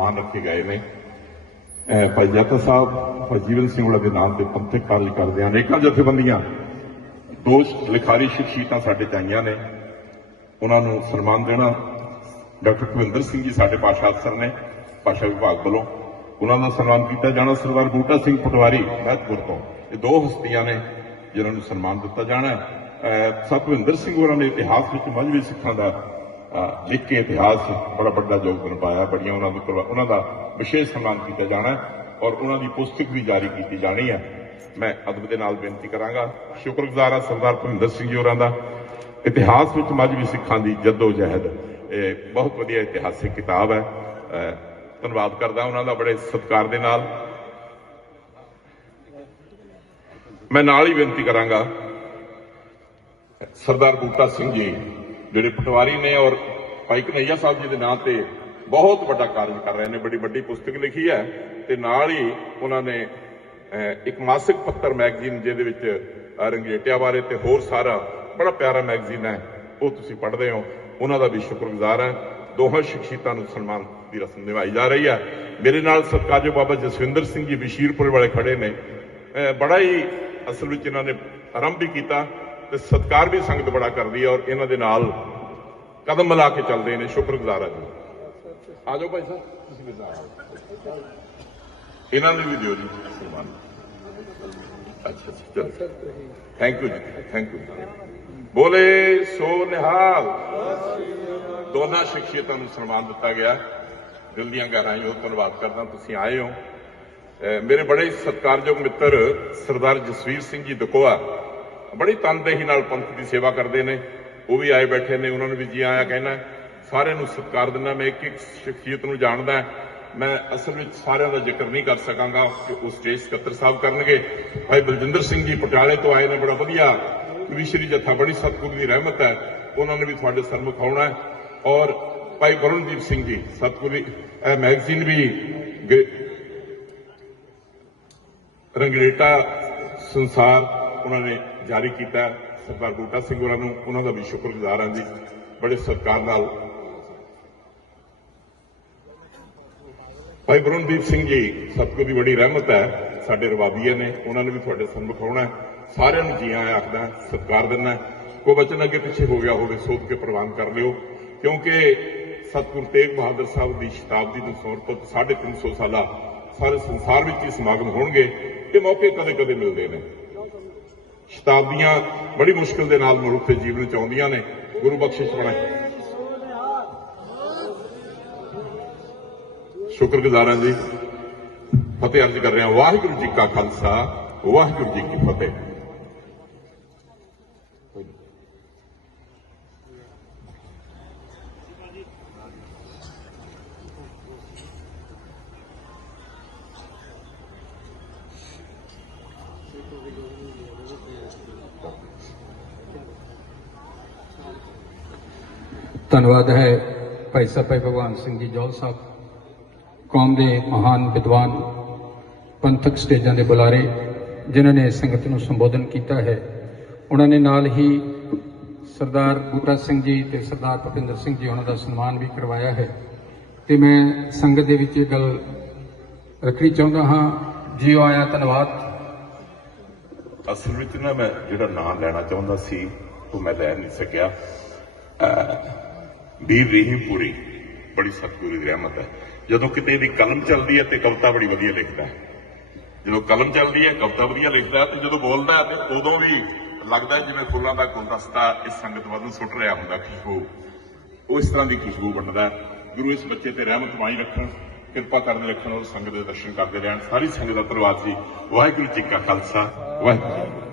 ਸਨਮਾਨ ਰੱਖੇ ਗਏ ਨੇ। ਭਾਈ ਜੱਟ ਸਾਹਿਬ, ਭਾਈ ਜੀਵਨ ਸਿੰਘ ਉਹਨਾਂ ਦੇ ਨਾਮ ਤੇ ਪੰਥਕ ਕਾਰਜ ਕਰਦੇ ਹਨ। ਅਨੇਕਾਂ ਜਥੇਬੰਦੀਆਂ ਦੋ ਲਿਖਾਰੀ ਸ਼ਖਸੀਅਤਾਂ ਸਾਡੇ ਚ ਨੇ। ਉਹਨਾਂ ਨੂੰ ਸਨਮਾਨ ਦੇਣਾ ਡਾਕਟਰ ਕੁਵਿੰਦਰ ਸਿੰਘ ਜੀ ਸਾਡੇ ਭਾਸ਼ਾ ਅਫਸਰ ਨੇ ਭਾਸ਼ਾ ਵਿਭਾਗ ਵੱਲੋਂ। ਉਹਨਾਂ ਦਾ ਸਨਮਾਨ ਕੀਤਾ ਜਾਣਾ ਸਰਦਾਰ ਬੂਟਾ ਸਿੰਘ ਪਟਵਾਰੀ ਮਹਿਤਪੁਰ ਤੋਂ। ਇਹ ਦੋ ਹਸਤੀਆਂ ਨੇ, ਜਿਨ੍ਹਾਂ ਨੂੰ ਸਨਮਾਨ ਦਿੱਤਾ ਜਾਣਾ। ਹੈ। ਸਤਵਿੰਦਰ ਸਿੰਘ ਹੋਰਾਂ ਨੇ ਇਤਿਹਾਸ ਵਿੱਚ ਮਜਬੀ ਸਿੱਖਾਂ ਦਾ ਲਿਖ ਕੇ ਇਤਿਹਾਸ ਬੜਾ ਵੱਡਾ ਯੋਗਦਾਨ ਪਾਇਆ, ਬੜੀਆਂ ਉਹਨਾਂ ਦੀ ਉਹਨਾਂ ਦਾ ਵਿਸ਼ੇਸ਼ ਸਨਮਾਨ ਕੀਤਾ ਜਾਣਾ ਔਰ ਉਹਨਾਂ ਦੀ ਪੁਸਤਕ ਵੀ ਜਾਰੀ ਕੀਤੀ ਜਾਣੀ ਹੈ। ਮੈਂ ਅਦਬ ਦੇ ਨਾਲ ਬੇਨਤੀ ਕਰਾਂਗਾ, ਸ਼ੁਕਰਗੁਜ਼ਾਰ ਹਾਂ ਸਰਦਾਰ ਭਵਿੰਦਰ ਸਿੰਘ ਜੀ ਹੋਰਾਂ ਦਾ। ਇਤਿਹਾਸ ਵਿੱਚ ਮਜਬੀ ਸਿੱਖਾਂ ਦੀ ਜੱਦੋ ਜਹਿਦ ਇਹ ਬਹੁਤ ਵਧੀਆ ਇਤਿਹਾਸਿਕ ਕਿਤਾਬ ਹੈ। ਧੰਨਵਾਦ ਕਰਦਾ ਉਹਨਾਂ ਦਾ ਬੜੇ ਸਤਿਕਾਰ ਦੇ ਨਾਲ। ਮੈਂ ਨਾਲ ਹੀ ਬੇਨਤੀ ਕਰਾਂਗਾ, ਸਰਦਾਰ ਬੂਟਾ ਸਿੰਘ ਜੀ ਜਿਹੜੇ ਪਟਵਾਰੀ ਨੇ ਔਰ ਭਾਈ ਕਨਈਆ ਸਾਹਿਬ ਜੀ ਦੇ ਨਾਂ ਤੇ ਬਹੁਤ ਵੱਡਾ ਕਾਰਜ ਕਰ ਰਹੇ ਨੇ, ਬੜੀ ਵੱਡੀ ਪੁਸਤਕ ਲਿਖੀ ਹੈ ਤੇ ਨਾਲ ਹੀ ਉਹਨਾਂ ਨੇ ਇੱਕ ਮਾਸਿਕ ਪੱਤਰ ਮੈਗਜ਼ੀਨ ਜਿਹਦੇ ਵਿੱਚ ਰੰਗੇਟਿਆ ਬਾਰੇ ਤੇ ਹੋਰ ਸਾਰਾ ਬੜਾ ਪਿਆਰਾ ਮੈਗਜ਼ੀਨ ਹੈ, ਉਹ ਤੁਸੀਂ ਪੜ੍ਹਦੇ ਹੋ। ਉਹਨਾਂ ਦਾ ਵੀ ਸ਼ੁਕਰਗੁਜ਼ਾਰ ਹੈ। ਦੋਹਾਂ ਸ਼ਖਸੀਅਤਾਂ ਨੂੰ ਸਨਮਾਨ ਦੀ ਰਸਮ ਨਿਭਾਈ ਜਾ ਰਹੀ ਹੈ। ਮੇਰੇ ਨਾਲ ਸਤਿਕਾਰਯੋਗ ਬਾਬਾ ਜਸਵਿੰਦਰ ਸਿੰਘ ਜੀ ਬਸ਼ੀਰਪੁਰ ਵਾਲੇ ਖੜੇ ਨੇ। ਬੜਾ ਹੀ ਅਸਲ ਵਿੱਚ ਇਹਨਾਂ ਨੇ ਆਰੰਭ ਵੀ ਕੀਤਾ। ਤੇ ਸਤਿਕਾਰ ਵੀ ਸੰਗਤ ਬੜਾ ਕਰਦੀ ਹੈ ਔਰ ਇਹਨਾਂ ਦੇ ਨਾਲ ਕਦਮ ਮਿਲਾ ਕੇ ਚੱਲਦੇ ਨੇ। ਸ਼ੁਕਰਗੁਜ਼ਾਰ ਆ ਜੀ। ਆ ਜਾਓ ਭਾਈ ਸਾਹਿਬ ਤੁਸੀਂ ਵੀ ਨਾਲ। ਇਹਨਾਂ ਨੂੰ ਵੀ ਦਿਓ ਜੀ ਸਨਮਾਨ। ਅੱਛਾ ਚਲੋ। ਥੈਂਕ ਯੂ ਜੀ ਥੈਂਕ ਯੂ ਬੋਲੇ ਸੋ ਨਿਹਾਲ। ਦੋਨਾਂ ਸ਼ਖਸੀਅਤਾਂ ਨੂੰ ਸਨਮਾਨ ਦਿੱਤਾ ਗਿਆ। ਦਿਲ ਦੀਆਂ ਗਹਿਰਾਈਆਂ ਤੋਂ ਧੰਨਵਾਦ ਕਰਦਾ। ਤੁਸੀਂ ਆਏ ਹੋ। ਮੇਰੇ ਬੜੇ ਹੀ ਸਤਿਕਾਰਯੋਗ ਮਿੱਤਰ ਸਰਦਾਰ ਜਸਵੀਰ ਸਿੰਘ ਜੀ ਦਕੋਆ ਬੜੀ ਤਨਦੇਹੀ ਨਾਲ ਪੰਥ ਦੀ ਸੇਵਾ ਕਰਦੇ ਨੇ, ਉਹ ਵੀ ਆਏ ਬੈਠੇ ਨੇ, ਉਹਨਾਂ ਨੂੰ ਵੀ ਜੀ ਆਇਆ ਕਹਿਣਾ, ਸਾਰਿਆਂ ਨੂੰ ਸਤਿਕਾਰ ਦਿੰਦਾ, ਮੈਂ ਇੱਕ ਇੱਕ ਸ਼ਖਸੀਅਤ ਨੂੰ ਜਾਣਦਾ, ਮੈਂ ਅਸਲ ਵਿੱਚ ਸਾਰਿਆਂ ਦਾ ਜ਼ਿਕਰ ਨਹੀਂ ਕਰ ਸਕਾਂਗਾ ਕਿ ਉਹ ਸਟੇਜ ਸਕੱਤਰ ਸਾਹਿਬ ਕਰਨਗੇ। ਭਾਈ ਬਲਜਿੰਦਰ ਸਿੰਘ ਜੀ ਪਟਿਆਲੇ ਤੋਂ ਆਏ ਨੇ, ਬੜਾ ਵਧੀਆ ਵਿਸ਼ਰੀ ਜਥਾ ਬੜੀ ਸਤਿਗੁਰੂ ਦੀ ਰਹਿਮਤ ਹੈ, ਉਹਨਾਂ ਨੇ ਵੀ ਤੁਹਾਡੇ ਸਰਮੁਖ ਆਉਣਾ ਹੈ। ਔਰ ਭਾਈ ਵਰੁਣਦੀਪ ਸਿੰਘ ਜੀ, ਸਤਿਗੁਰੂ ਦੀ, ਇਹ ਮੈਗਜ਼ੀਨ ਵੀ ਰੰਗਰੇਟਾ ਸੰਸਾਰ ਉਹਨਾਂ ਨੇ ਜਾਰੀ ਕੀਤਾ। ਸਰਦਾਰ ਬੂਟਾ ਸਿੰਘ ਹੋਰਾਂ ਨੂੰ ਉਹਨਾਂ ਦਾ ਵੀ ਸ਼ੁਕਰਗੁਜ਼ਾਰ ਹਾਂ ਜੀ। ਬੜੇ ਸਤਿਕਾਰ ਨਾਲ। ਭਾਈ ਬਰੁਣਦੀਪ ਸਿੰਘ ਜੀ, ਸਤਿਗੁਰ ਦੀ ਬੜੀ ਰਹਿਮਤ ਹੈ। ਸਾਡੇ ਰਵਾਦੀਏ ਨੇ ਉਹਨਾਂ ਨੇ ਵੀ ਤੁਹਾਡੇ ਸਨਮੁਖ ਆਉਣਾ ਸਾਰਿਆਂ ਨੂੰ ਜੀ ਆਇਆਂ ਆਖਦਾ ਸਤਿਕਾਰ ਦਿੰਦਾ ਕੋਈ ਬਚਨ ਅੱਗੇ ਪਿੱਛੇ ਹੋ ਗਿਆ, ਹੋਵੇ ਸੋਧ ਕੇ ਪ੍ਰਵਾਨ ਕਰ ਲਿਓ। ਕਿਉਂਕਿ ਸਤਿਗੁਰ ਤੇਗ ਬਹਾਦਰ ਸਾਹਿਬ ਦੀ ਸ਼ਤਾਬਦੀ ਨੂੰ ਸਮਰਪਿਤ 350 ਸਾਲਾ ਸਾਰੇ ਸੰਸਾਰ ਵਿੱਚ ਹੀ ਸਮਾਗਮ ਹੋਣਗੇ ਤੇ ਮੌਕੇ ਕਦੇ-ਕਦੇ ਮਿਲਦੇ ਨੇ। ਸ਼ਤਾਬਦੀਆਂ ਬੜੀ ਮੁਸ਼ਕਲ ਦੇ ਨਾਲ ਮਨੁੱਖ ਦੇ ਜੀਵਨ ਚ ਆਉਂਦੀਆਂ ਨੇ। ਗੁਰੂ ਬਖਸ਼ਿਸ਼ ਬਣਾ ਸ਼ੁਕਰਗੁਜ਼ਾਰਾਂ ਜੀ। ਫਤਿਹ ਅਰਜ਼ ਕਰ ਰਿਹਾ ਵਾਹਿਗੁਰੂ ਜੀ ਕਾ ਖਾਲਸਾ, ਵਾਹਿਗੁਰੂ ਜੀ ਕੀ ਫਤਿਹ। ਧੰਨਵਾਦ ਹੈ ਭਾਈ ਸਾਹਿਬ ਭਾਈ ਭਗਵਾਨ ਸਿੰਘ ਜੀ ਜੋਲ ਸਾਹਿਬ, ਕੌਮ ਦੇ ਮਹਾਨ ਵਿਦਵਾਨ, ਪੰਥਕ ਸਟੇਜਾਂ ਦੇ ਬੁਲਾਰੇ, ਜਿਨ੍ਹਾਂ ਨੇ ਸੰਗਤ ਨੂੰ ਸੰਬੋਧਨ ਕੀਤਾ ਹੈ। ਉਹਨਾਂ ਨੇ ਨਾਲ ਹੀ ਸਰਦਾਰ ਬੂਟਾ ਸਿੰਘ ਜੀ ਤੇ ਸਰਦਾਰ ਭੁਪਿੰਦਰ ਸਿੰਘ ਜੀ, ਉਹਨਾਂ ਦਾ ਸਨਮਾਨ ਵੀ ਕਰਵਾਇਆ ਹੈ। ਤੇ ਮੈਂ ਸੰਗਤ ਦੇ ਵਿੱਚ ਇਹ ਗੱਲ ਰੱਖਣੀ ਚਾਹੁੰਦਾ ਹਾਂ। ਜੀਓ ਆਇਆ, ਧੰਨਵਾਦ। ਅਸਲ ਵਿੱਚ ਨਾ ਮੈਂ ਜਿਹੜਾ ਨਾਮ ਲੈਣਾ ਚਾਹੁੰਦਾ ਸੀ, ਉਹ ਮੈਂ ਲੈ ਨਹੀਂ ਸਕਿਆ। ਅਹ ਵੀਰ ਰਹੀਮਪੁਰੀ ਬੜੀ ਸਤਿਗੁਰੂ ਦੀ ਰਹਿਮਤ ਹੈ। ਜਦੋਂ ਕਿਤੇ ਦੀ ਕਲਮ ਚੱਲਦੀ ਹੈ ਤੇ ਕਵਿਤਾ ਬੜੀ ਵਧੀਆ ਲਿਖਦਾ ਹੈ। ਜਦੋਂ ਕਲਮ ਚੱਲਦੀ ਹੈ, ਕਵਿਤਾ ਵਧੀਆ ਲਿਖਦਾ ਤੇ ਜਦੋਂ ਬੋਲਦਾ ਹੈ ਤੇ ਉਦੋਂ ਵੀ ਲੱਗਦਾ ਜਿਵੇਂ ਫੁੱਲਾਂ ਦਾ ਗੁਲਦਸਤਾ ਇਸ ਸੰਗਤ ਵੱਲ ਨੂੰ ਸੁੱਟ ਰਿਹਾ ਹੁੰਦਾ, ਖੁਸ਼ਬੂ। ਉਹ ਇਸ ਤਰ੍ਹਾਂ ਦੀ ਖੁਸ਼ਬੂ ਵੰਡਦਾ ਗੁਰੂ ਇਸ ਬੱਚੇ ਤੇ ਰਹਿਮਤ ਮਾਈ ਰੱਖਣ। ਕਿਰਪਾ ਕਰਦੇ ਰੱਖਣ ਔਰ ਸੰਗਤ ਦੇ ਦਰਸ਼ਨ ਕਰਦੇ ਰਹਿਣ। ਸਾਰੀ ਸੰਗਤ ਦਾ ਧੰਨਵਾਦ ਜੀ, ਵਾਹਿਗੁਰੂ ਜੀ ਕਾ ਖਾਲਸਾ, ਵਾਹਿਗੁਰੂ ਜੀ